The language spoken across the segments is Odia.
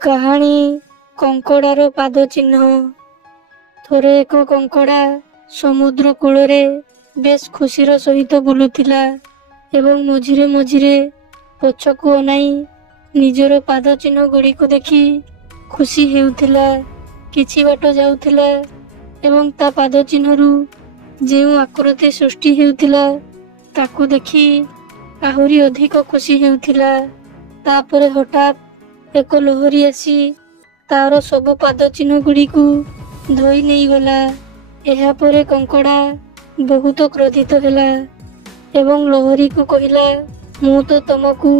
କାହାଣୀ କଙ୍କଡ଼ାର ପାଦ ଚିହ୍ନ। ଥରେ ଏକ କଙ୍କଡ଼ା ସମୁଦ୍ର କୂଳରେ ବେଶ ଖୁସିର ସହିତ ବୁଲୁଥିଲା ଏବଂ ମଝିରେ ମଝିରେ ପଛକୁ ଅନାଇ ନିଜର ପାଦ ଚିହ୍ନ ଗୁଡ଼ିକୁ ଦେଖି ଖୁସି ହେଉଥିଲା। କିଛି ବାଟ ଯାଉଥିଲା ଏବଂ ତା ପାଦ ଚିହ୍ନରୁ ଯେଉଁ ଆକୃତି ସୃଷ୍ଟି ହେଉଥିଲା ତାକୁ ଦେଖି ଆହୁରି ଅଧିକ ଖୁସି ହେଉଥିଲା। ତାପରେ ହଠାତ୍ ଏକ ଲହରୀ ଆସି ତାର ସବୁ ପାଦ ଚିହ୍ନ ଗୁଡ଼ିକୁ ଧୋଇ ନେଇଗଲା। ଏହାପରେ କଙ୍କଡ଼ା ବହୁତ କ୍ରୋଧିତ ହେଲା ଏବଂ ଲହରୀକୁ କହିଲା, ମୁଁ ତ ତମକୁ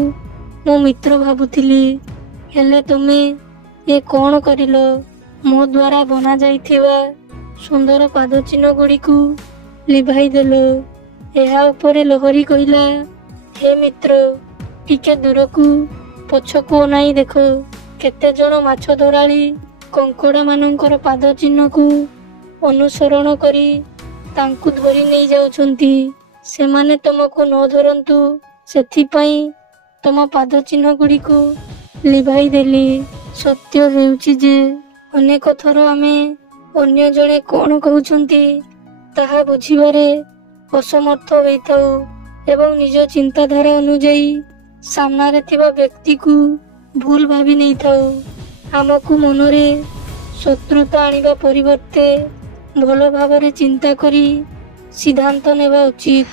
ମୋ ମିତ୍ର ଭାବୁଥିଲି, ହେଲେ ତୁମେ ଏ କ'ଣ କରିଲ? ମୋ ଦ୍ୱାରା ବନାଯାଇଥିବା ସୁନ୍ଦର ପାଦ ଚିହ୍ନ ଗୁଡ଼ିକୁ ଲିଭାଇ ଦେଲ। ଏହା ଉପରେ ଲହରୀ କହିଲା, ହେ ମିତ୍ର, ଟିକେ ଦୂରକୁ ପଛକୁ ଅନାଇ ଦେଖ, କେତେ ଜଣ ମାଛ ଧରାଳି କଙ୍କଡ଼ା ମାନଙ୍କର ପାଦ ଚିହ୍ନକୁ ଅନୁସରଣ କରି ତାଙ୍କୁ ଧରି ନେଇ ଯାଉଛନ୍ତି। ସେମାନେ ତମକୁ ନ ଧରନ୍ତୁ ସେଥିପାଇଁ ତମ ପାଦ ଚିହ୍ନ ଗୁଡ଼ିକୁ ଲିଭାଇ ଦେଲି। ସତ୍ୟ ହେଉଛି ଯେ ଅନେକ ଥର ଆମେ ଅନ୍ୟ ଜଣେ କ'ଣ କହୁଛନ୍ତି ତାହା ବୁଝିବାରେ ଅସମର୍ଥ ହୋଇଥାଉ ଏବଂ ନିଜ ଚିନ୍ତାଧାରା ଅନୁଯାୟୀ ସାମ୍ନାରେ ଥିବା ବ୍ୟକ୍ତିକୁ ଭୁଲ ଭାବି ନେଇଥାଉ। ଆମକୁ ମନରେ ଶତ୍ରୁତା ଆଣିବା ପରିବର୍ତ୍ତେ ଭଲ ଭାବରେ ଚିନ୍ତା କରି ସିଦ୍ଧାନ୍ତ ନେବା ଉଚିତ।